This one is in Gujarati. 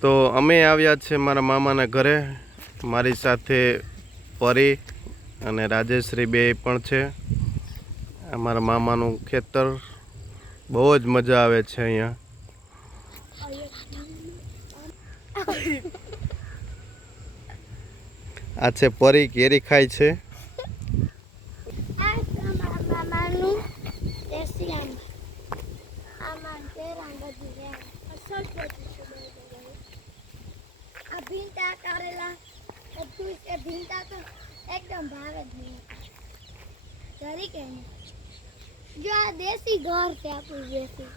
તો અમે આવ્યા છે મારા મામાના ઘરે. મારી સાથે પરી અને રાજેશ્રી બે પણ છે. અમારા મામાનું ખેતર બહુ જ મજા આવે છે અહીંયા. આ છે પરી, કેરી ખાય છે. ભીંડા કારેલા બધું છે. ભીંડા તો એકદમ ભાવે જ નહીં જરી કે નહીં. જો આ દેશી ઘર છે આપણું દેશી.